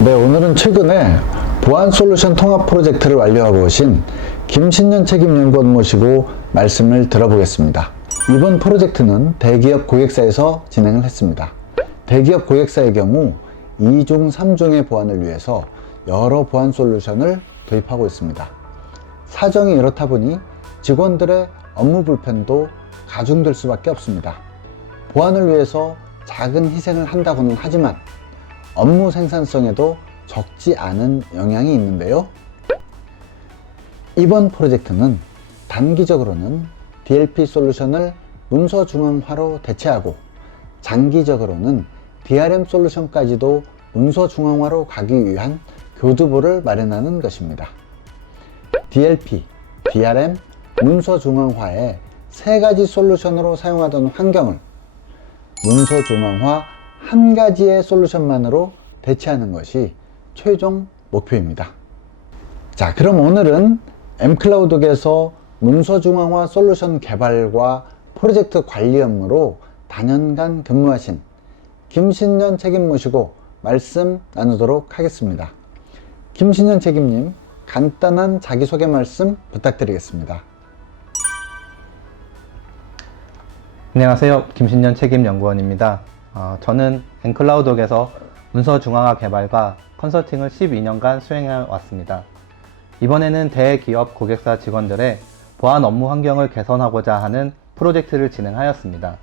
네, 오늘은 최근에 보안 솔루션 통합 프로젝트를 완료하고 오신 김신년 책임연구원 모시고 말씀을 들어보겠습니다. 이번 프로젝트는 대기업 고객사에서 진행을 했습니다. 대기업 고객사의 경우 2중, 3중의 보안을 위해서 여러 보안 솔루션을 도입하고 있습니다. 사정이 이렇다 보니 직원들의 업무 불편도 가중될 수밖에 없습니다. 보안을 위해서 작은 희생을 한다고는 하지만 업무 생산성에도 적지 않은 영향이 있는데요. 이번 프로젝트는 단기적으로는 DLP 솔루션을 문서 중앙화로 대체하고 장기적으로는 DRM 솔루션까지도 문서 중앙화로 가기 위한 교두보를 마련하는 것입니다. DLP, DRM, 문서 중앙화의 세 가지 솔루션으로 사용하던 환경을 문서 중앙화 한 가지의 솔루션만으로 대체하는 것이 최종 목표입니다. 자, 그럼 오늘은 mCloud에서 문서 중앙화 솔루션 개발과 프로젝트 관리 업무로 다년간 근무하신 김신년 책임 모시고 말씀 나누도록 하겠습니다. 김신년 책임님, 간단한 자기소개 말씀 부탁드리겠습니다. 안녕하세요. 김신년 책임연구원입니다. 저는 mCloud에서 문서 중앙화 개발과 컨설팅을 12년간 수행해 왔습니다. 이번에는 대기업 고객사 직원들의 보안 업무 환경을 개선하고자 하는 프로젝트를 진행하였습니다.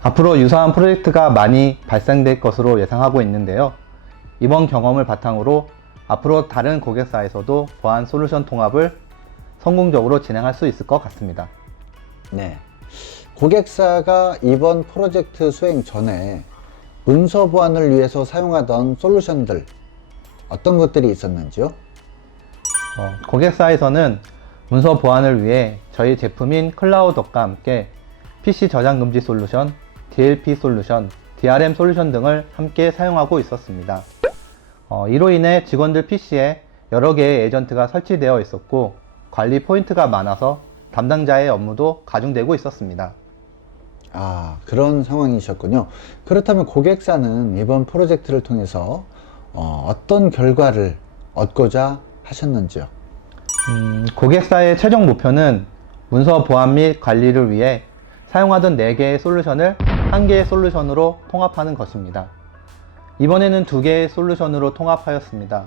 앞으로 유사한 프로젝트가 많이 발생될 것으로 예상하고 있는데요. 이번 경험을 바탕으로 앞으로 다른 고객사에서도 보안 솔루션 통합을 성공적으로 진행할 수 있을 것 같습니다. 네. 고객사가 이번 프로젝트 수행 전에 문서 보안을 위해서 사용하던 솔루션들 어떤 것들이 있었는지요? 고객사에서는 문서 보안을 위해 저희 제품인 클라우덕과 함께 PC 저장 금지 솔루션, DLP 솔루션, DRM 솔루션 등을 함께 사용하고 있었습니다. 이로 인해 직원들 PC에 여러 개의 에이전트가 설치되어 있었고 관리 포인트가 많아서 담당자의 업무도 가중되고 있었습니다. 그런 상황이셨군요. 그렇다면 고객사는 이번 프로젝트를 통해서 어떤 결과를 얻고자 하셨는지요? 고객사의 최종 목표는 문서 보안 및 관리를 위해 사용하던 4개의 솔루션을 1개의 솔루션으로 통합하는 것입니다. 이번에는 2개의 솔루션으로 통합하였습니다.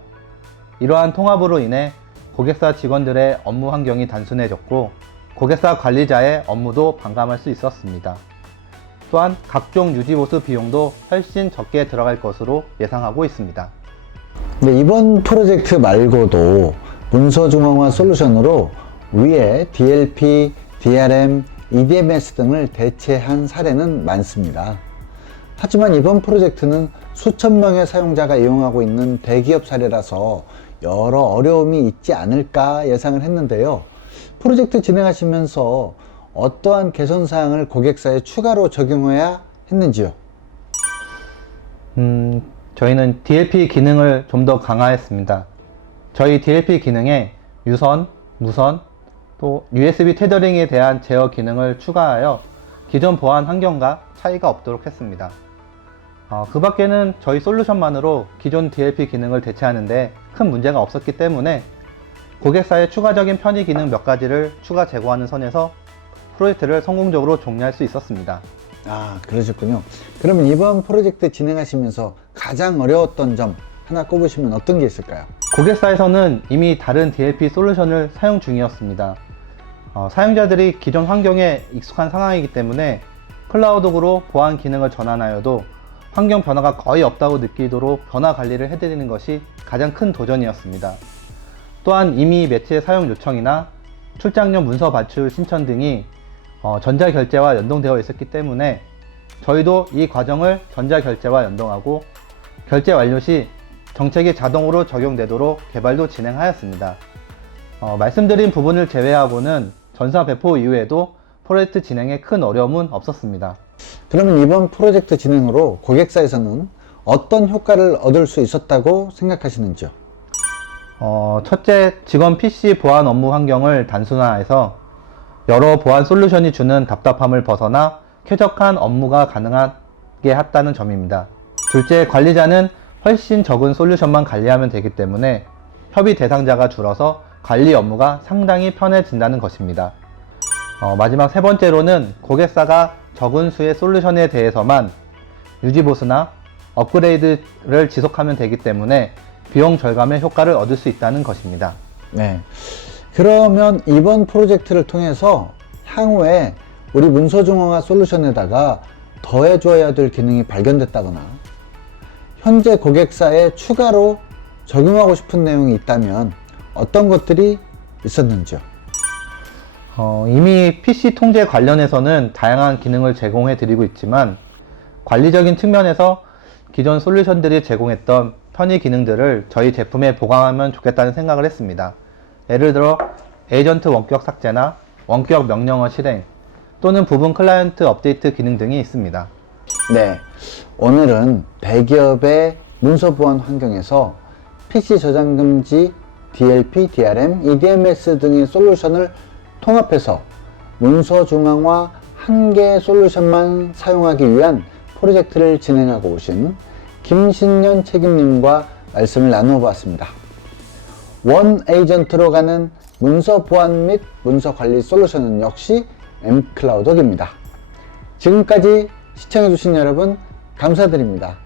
이러한 통합으로 인해 고객사 직원들의 업무 환경이 단순해졌고 고객사 관리자의 업무도 반감할 수 있었습니다. 또한 각종 유지보수 비용도 훨씬 적게 들어갈 것으로 예상하고 있습니다. 네, 이번 프로젝트 말고도 문서 중앙화 솔루션으로 위에 DLP, DRM, EDMS 등을 대체한 사례는 많습니다. 하지만 이번 프로젝트는 수천 명의 사용자가 이용하고 있는 대기업 사례라서 여러 어려움이 있지 않을까 예상을 했는데요. 프로젝트 진행하시면서 어떠한 개선사항을 고객사에 추가로 적용해야 했는지요? 저희는 DLP 기능을 좀 더 강화했습니다. 저희 DLP 기능에 유선, 무선, 또 USB 테더링에 대한 제어 기능을 추가하여 기존 보안 환경과 차이가 없도록 했습니다. 그 밖에는 저희 솔루션만으로 기존 DLP 기능을 대체하는데 큰 문제가 없었기 때문에 고객사의 추가적인 편의 기능 몇 가지를 추가 제고하는 선에서 프로젝트를 성공적으로 종료할 수 있었습니다. 그러셨군요. 그러면 이번 프로젝트 진행하시면서 가장 어려웠던 점 하나 꼽으시면 어떤 게 있을까요? 고객사에서는 이미 다른 DLP 솔루션을 사용 중이었습니다. 사용자들이 기존 환경에 익숙한 상황이기 때문에 클라우드로 보안 기능을 전환하여도 환경 변화가 거의 없다고 느끼도록 변화 관리를 해드리는 것이 가장 큰 도전이었습니다. 또한 이미 매체 사용 요청이나 출장용 문서 발출 신청 등이 전자결제와 연동되어 있었기 때문에 저희도 이 과정을 전자결제와 연동하고 결제 완료 시 정책이 자동으로 적용되도록 개발도 진행하였습니다. 말씀드린 부분을 제외하고는 전사 배포 이후에도 프로젝트 진행에 큰 어려움은 없었습니다. 그러면 이번 프로젝트 진행으로 고객사에서는 어떤 효과를 얻을 수 있었다고 생각하시는지요? 첫째, 직원 PC 보안 업무 환경을 단순화해서 여러 보안 솔루션이 주는 답답함을 벗어나 쾌적한 업무가 가능하게 했다는 점입니다. 둘째, 관리자는 훨씬 적은 솔루션만 관리하면 되기 때문에 협의 대상자가 줄어서 관리 업무가 상당히 편해진다는 것입니다. 마지막 세 번째로는 고객사가 적은 수의 솔루션에 대해서만 유지보수나 업그레이드를 지속하면 되기 때문에 비용 절감의 효과를 얻을 수 있다는 것입니다. 네. 그러면 이번 프로젝트를 통해서 향후에 우리 문서중앙화 솔루션에다가 더해줘야 될 기능이 발견됐다거나 현재 고객사에 추가로 적용하고 싶은 내용이 있다면 어떤 것들이 있었는지요? 이미 PC 통제 관련해서는 다양한 기능을 제공해 드리고 있지만 관리적인 측면에서 기존 솔루션들이 제공했던 편의 기능들을 저희 제품에 보강하면 좋겠다는 생각을 했습니다. 예를 들어 에이전트 원격 삭제나 원격 명령어 실행 또는 부분 클라이언트 업데이트 기능 등이 있습니다. 네. 오늘은 대기업의 문서 보안 환경에서 PC 저장 금지, DLP, DRM, EDMS 등의 솔루션을 통합해서 문서 중앙화 한 개의 솔루션만 사용하기 위한 프로젝트를 진행하고 오신 김신년 책임님과 말씀을 나누어 보았습니다. 원 에이전트로 가는 문서 보안 및 문서 관리 솔루션은 역시 엠클라우드입니다. 지금까지 시청해주신 여러분 감사드립니다.